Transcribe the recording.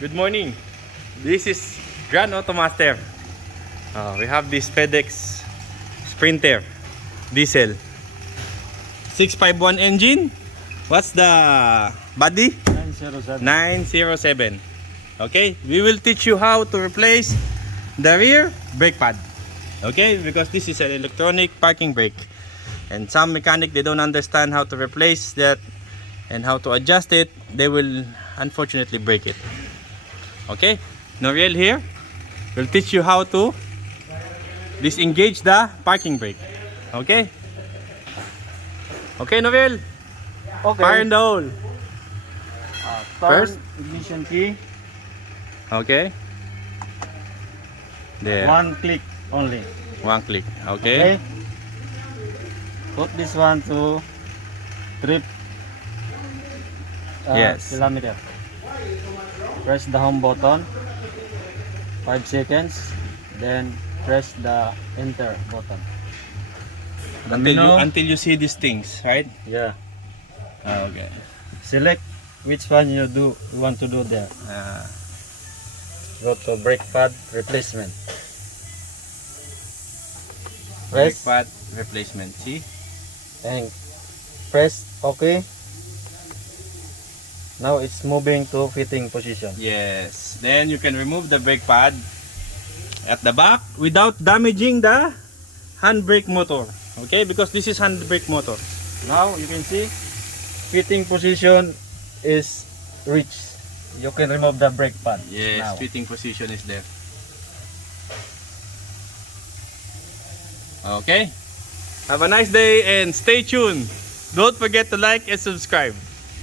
Good morning. This is Grand Automaster. We have this FedEx Sprinter diesel 651 engine. What's the body? 907. Okay, we will teach you how to replace the rear brake pad. Okay, because this is an electronic parking brake, and some mechanic, they don't understand how to replace that and how to adjust it. They will unfortunately break it. Okay, Noriel here will teach you how to disengage the parking brake. Okay, Noriel, Okay. fire in the hole. Turn First. ignition key. Okay, there, One click only. one click. Okay, Put this one to trip Yes. kilometer. Press the home button. 5 seconds. Then press the enter button. until you see these things, right? Yeah. Okay. Select which one you want to do there. Go to brake pad replacement. Brake Press pad replacement. See? and press OK. Now it's moving to fitting position. Yes. Then you can remove the brake pad at the back without damaging the handbrake motor. Okay, because this is handbrake motor. Now you can see fitting position is reached. You can remove the brake pad. Yes, now. fitting position is there. Okay. Have a nice day and stay tuned. Don't forget to like and subscribe.